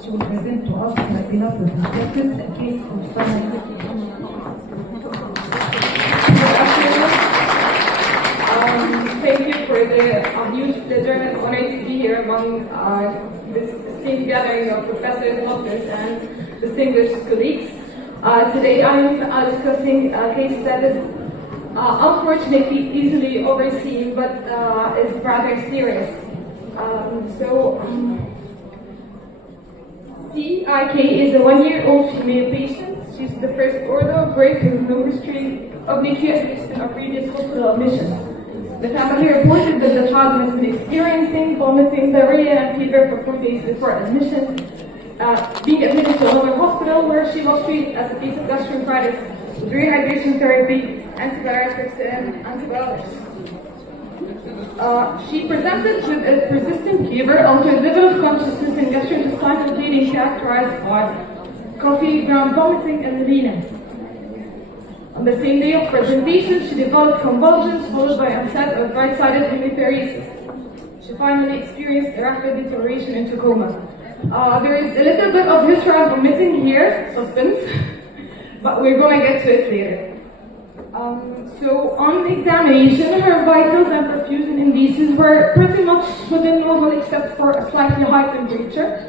She will present to us her beloved perspectives, a case of Thank you for the huge pleasure and honor to be here among this esteemed gathering of professors, doctors, and distinguished colleagues. Today I am discussing a case that is unfortunately easily overseen, but is rather serious. CIK is a 1-year-old female patient. She's the first order of birth with no history of NICU admission or previous hospital admission. The family reported that the child has been experiencing vomiting, diarrhea, and fever for 4 days before admission, being admitted to another hospital where she was treated as a case of gastroenteritis with rehydration therapy, antibiotics, and antibiotics. She presented with a persistent fever, altered level of consciousness, and gastrointestinal bleeding characterized by coffee, ground vomiting, and anemia. On the same day of presentation, she developed convulsions followed by onset of right-sided hemiparesis. She finally experienced a rapid deterioration into coma. There is a little bit of history I'm omitting here, suspense, but we're going to get to it later. So on examination, her vitals and perfusion indices were pretty much within normal except for a slightly high temperature.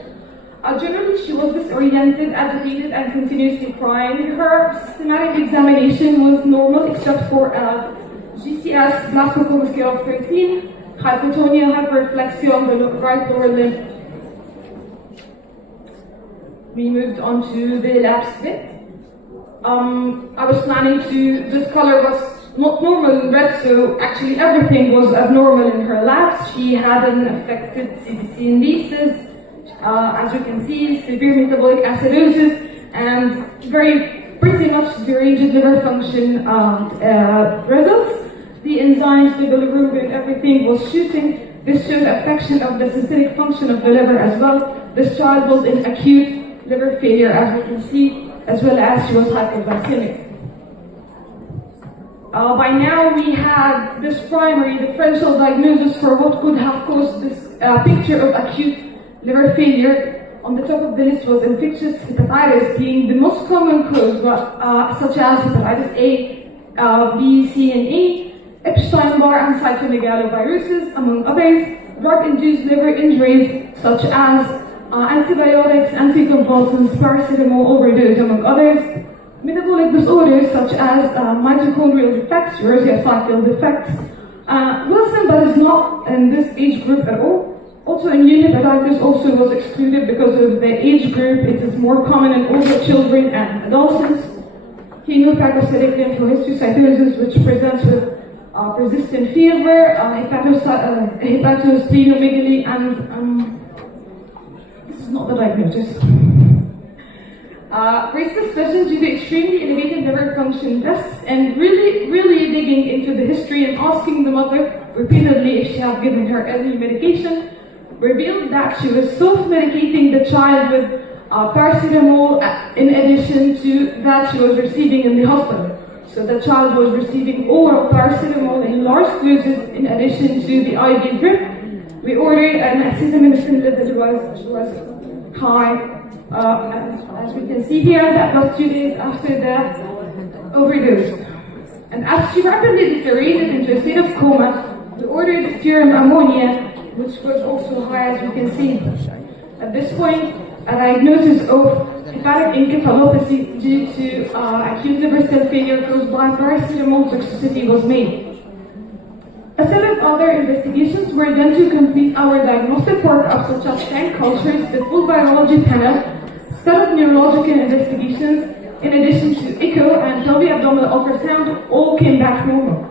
Generally, she was disoriented, agitated, and continuously crying. Her systematic examination was normal except for GCS, Glasgow scale of 13, hypotonia, hyperreflexia on the right lower limb. We moved on to the labs bit. I was planning to, this color was not normal in red, so actually everything was abnormal in her labs. She had an affected CDC indices, as you can see, severe metabolic acidosis, and pretty much deranged liver function results. The enzymes, the bilirubin, everything was shooting. This showed affection of the synthetic function of the liver as well. This child was in acute liver failure, as we can see, as well as she was hypoglycemic. By now we had this primary differential diagnosis for what could have caused this picture of acute liver failure. On the top of the list was infectious hepatitis being the most common cause, such as hepatitis A, B, C, and E, Epstein-Barr and cytomegaloviruses, among others, drug-induced liver injuries such as antibiotics, anticonvulsants, paracetamol overdose, among others, metabolic disorders such as mitochondrial defects, urea cycle defects. Wilson, but is not in this age group at all. Autoimmune hepatitis also was excluded because of the age group. It is more common in older children and adolescents. Hemophagocytic lymphohistiocytosis, which presents with persistent fever, hepatosplenomegaly, and this is not the diagnosis. Raised suspicion due to extremely elevated liver function tests, and really digging into the history and asking the mother repeatedly if she had given her any medication, revealed that she was self-medicating the child with paracetamol in addition to that she was receiving in the hospital. So the child was receiving oral paracetamol in large doses in addition to the IV drip. We ordered an acetaminophen level was high. As we can see here, that was 2 days after the overdose. And as she rapidly deteriorated into a state of coma, we ordered serum ammonia, which was also high, as you can see. At this point, a diagnosis of hepatic encephalopathy due to acute liver cell failure caused by paracetamol toxicity was made. A set of other investigations were done to complete our diagnostic workup, such as tank cultures, the full virology panel, set of neurological investigations, in addition to echo and pelvic abdominal ultrasound, all came back normal.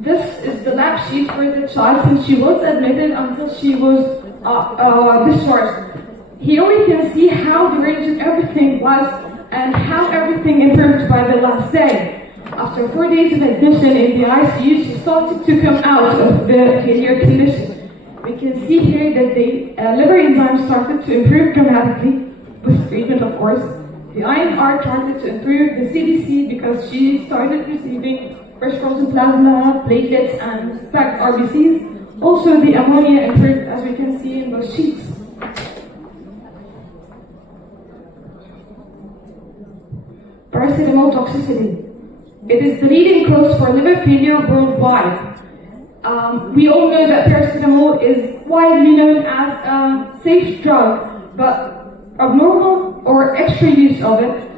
This is the lab sheet for the child since she was admitted until she was discharged. Here we can see how deranged everything was and how everything improved by the last day. After 4 days of admission in the ICU, she started to come out of the failure condition. We can see here that the liver enzymes started to improve dramatically with treatment, of course. The INR started to improve, the CDC because she started receiving fresh frozen plasma, platelets, and packed RBCs. Also, the ammonia improved, as we can see in those sheets. paracetamol toxicity. It is the leading cause for liver failure worldwide. We all know that paracetamol is widely known as a safe drug, but abnormal or extra use of it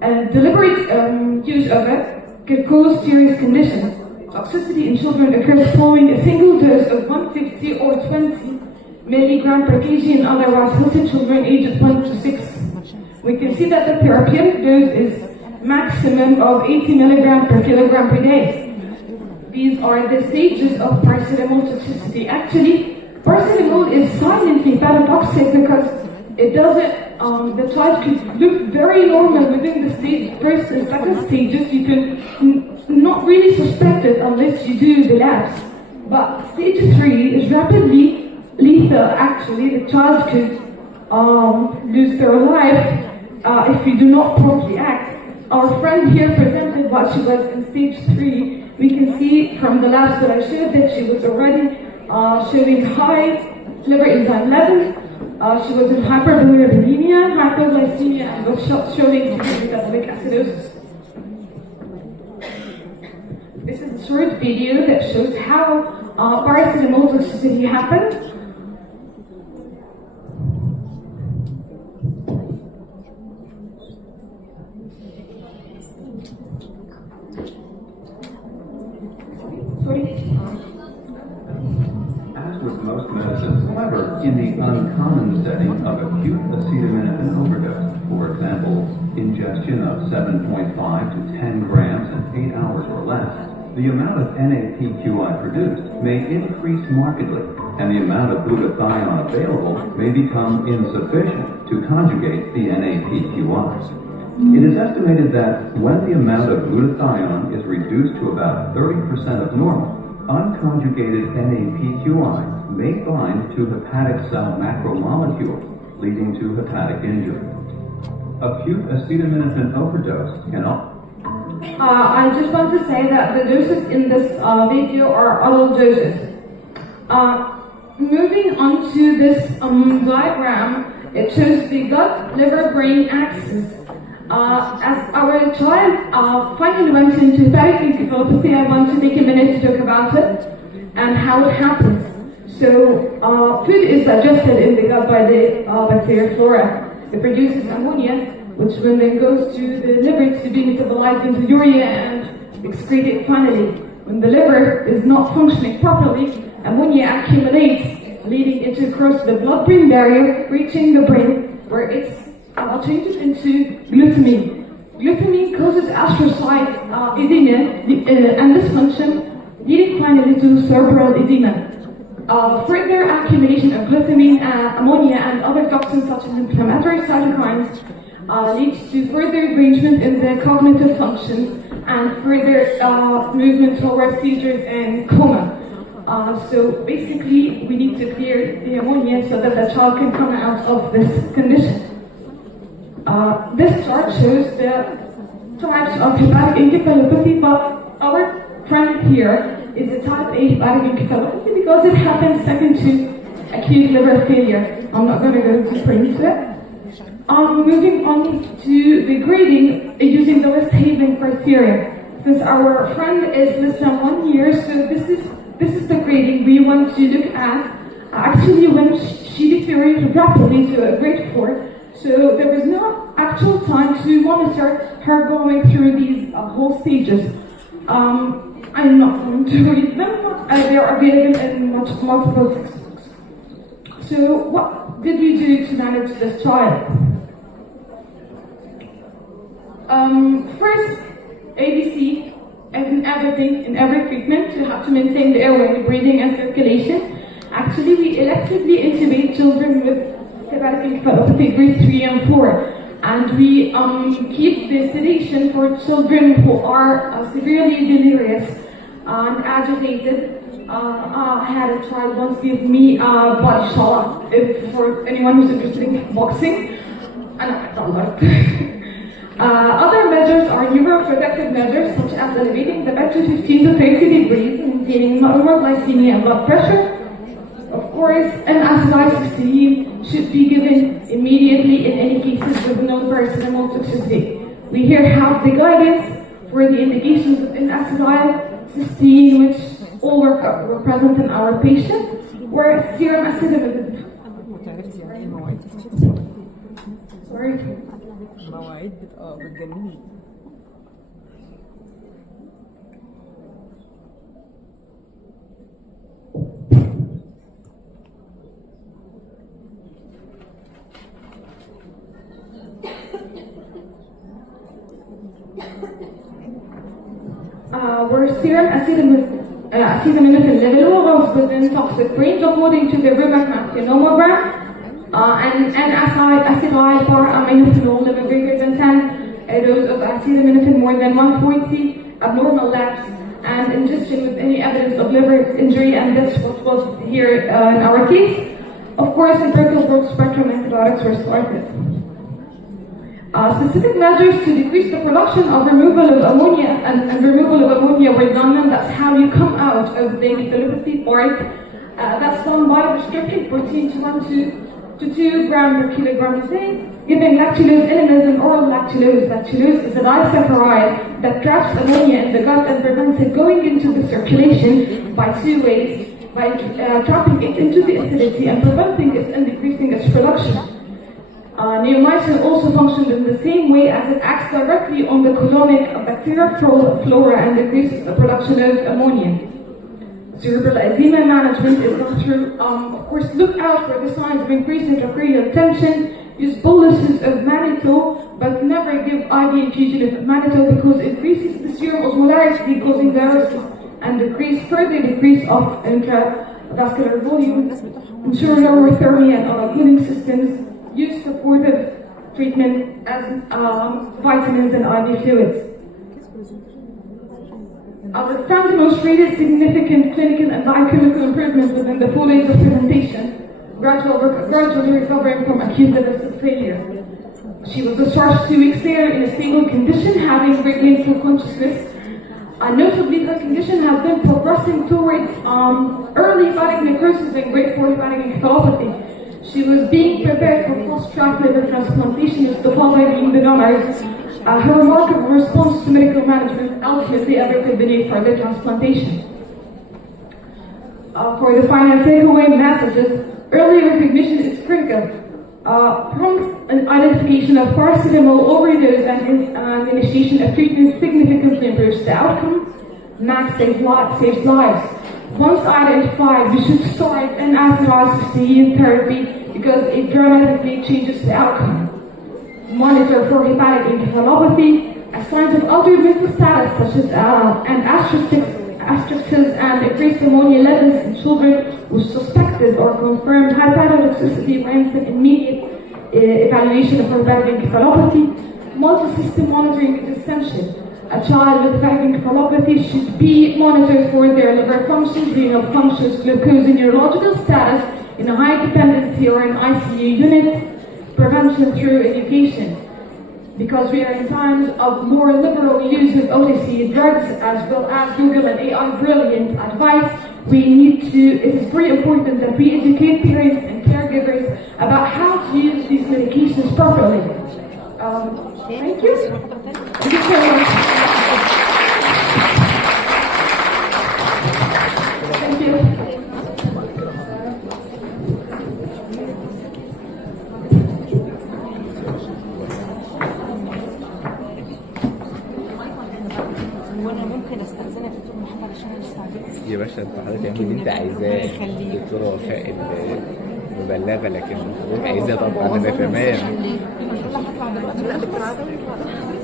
and deliberate use of it could cause serious conditions. Toxicity in children occurs following a single dose of 150 or 20 milligram per kg in otherwise healthy children aged 1 to 6. We can see that the therapeutic dose is maximum of 80 milligram per kilogram per day. These are the stages of paracetamol toxicity. Actually, paracetamol is silently hepatotoxic because it doesn't, the child could look very normal within the first and second stages. You can not really suspect it unless you do the labs. But stage 3 is rapidly lethal. Actually, the child could lose their life if you do not properly act. Our friend here presented what she was in stage 3. We can see from the labs that I showed that she was already showing high liver enzyme levels. She was in hyperbilirubinemia, hypoglycemia, and was showing severe metabolic acidosis. This is a short video that shows how paracetamol toxicity happened. As with most medicines, however, in the uncommon setting of acute acetaminophen overdose, for example, ingestion of 7.5 to 10 grams in 8 hours or less, the amount of NAPQI produced may increase markedly, and the amount of glutathione available may become insufficient to conjugate the NAPQI. It is estimated that when the amount of glutathione is reduced to about 30% of normal, unconjugated NAPQI may bind to hepatic cell macromolecules, leading to hepatic injury. Acute acetaminophen overdose can I just want to say that the doses in this video are adult doses. Moving on to this diagram, it shows the gut-liver-brain axis. As our child finally went into hepatic encephalopathy, I want to take a minute to talk about it and how it happens. So, food is digested in the gut by the bacterial flora. It produces ammonia, which will then goes to the liver to be metabolized into urea and excreted finally. When the liver is not functioning properly, ammonia accumulates, leading it across the blood-brain barrier, reaching the brain, where it's changes into glutamine. Glutamine causes astrocyte edema and dysfunction, leading finally to cerebral edema. Further accumulation of glutamine, ammonia, and other toxins such as inflammatory cytokines leads to further derangement in the cognitive functions and further movement towards seizures and coma. So basically, we need to clear the ammonia so that the child can come out of this condition. This chart shows the types of hepatic encephalopathy, but our friend here is a type A hepatic encephalopathy because it happens second to acute liver failure. I'm not going to go deeper into it. Moving on to the grading using the West Haven criteria. Since our friend is less than 1 year, so this is the grading we want to look at. Actually, when she deteriorated rapidly to a grade 4, so there was no actual time to monitor her going through these whole stages. I'm not going to read them, but they are available in multiple textbooks. So what did we do to manage this child? First, ABC, and everything in every treatment, you have to maintain the airway, breathing, and circulation. Actually, we electively intubate children with hepatic encephalopathy grade 3 and 4, and we keep the sedation for children who are severely delirious and agitated. I had a child once give me body shot for anyone who's interested in boxing, and I don't like it. Other measures are neuroprotective measures such as elevating the bed to 15 to 30 degrees, maintaining normal glycemia and blood pressure. Of course, an acidosis should be given immediately in any cases with no paracetamol toxicity. We here have the guidance for the indications of N-acetyl cysteine, which all were present in our patient, were serum acetaminophen. Sorry. مواعيد بتجنني. Where serum acetaminophen level was within toxic range according to the Rimac nomogram, and acetyl para-aminophenol level greater than 10, a dose of acetaminophen more than 140, abnormal labs, and ingestion with any evidence of liver injury, and that's what was here in our case. Of course, empirical broad spectrum antibiotics were started. Specific measures to decrease the production of removal of ammonia and removal of ammonia were done, and that's how you come out of the encephalopathy part. That's done by restricting protein to 2 grams per kilogram a day, giving lactulose in an oral lactulose. Lactulose is a disaccharide that traps ammonia in the gut and prevents it going into the circulation by 2 ways, by trapping it into the acidity and preventing it and decreasing its production. Neomycin also functions in the same way, as it acts directly on the colonic bacterial flora and decreases the production of ammonia. Cerebral edema management is done through, of course, look out for the signs of increased intracranial tension. Use boluses of mannitol, but never give IV infusion of mannitol because it increases the serum osmolarity, causing viruses, and further decrease of intravascular volume. Ensure neurothermia and other cooling systems. Use supportive treatment as vitamins and IV fluids. Our study demonstrated significant clinical and biochemical improvements within the 4 days of presentation, gradually recovering from acute liver failure. She was discharged 2 weeks later in a stable condition, having regained full consciousness. Notably, her condition has been progressing towards early hepatic necrosis and grade 4 hepatic encephalopathy. She was being prepared for post-track liver transplantation, with the father being the donors. Her remarkable response to medical management ultimately ever could be further transplantation. For the final takeaway messages, early recognition is critical. Prompt identification of paracetamol overdose and initiation of treatment significantly improves the outcome. Max saves lives. Once identified, we should start an anti-cysteine therapy because it dramatically changes the outcome. Monitor for hepatic encephalopathy, signs of altered mental status such as astraxis and increased ammonia levels in children with suspected or confirmed hepatotoxicity warrants an immediate evaluation of hepatic encephalopathy. Multi-system monitoring is essential. A child with hepatic encephalopathy should be monitored for their liver functions, renal functions, glucose and neurological status in a high dependency or an ICU unit. Prevention through education. Because we are in times of more liberal use of OTC drugs as well as Google and AI brilliant advice, it is very important that we educate parents and caregivers about how to use these medications properly. Thank you. Thank you so much. Thank you. يا باشا انت حضرتك اعمل اللي انت عايزاه دكتوره وفاء المبلغه، لكن حضرتك عايزاه طبعا انا تمام.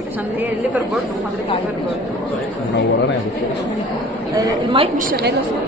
عشان هي الليفر برضه وحضرتك على الليفر برضه. منورانا يا دكتوره. المايك مش شغال اصلا.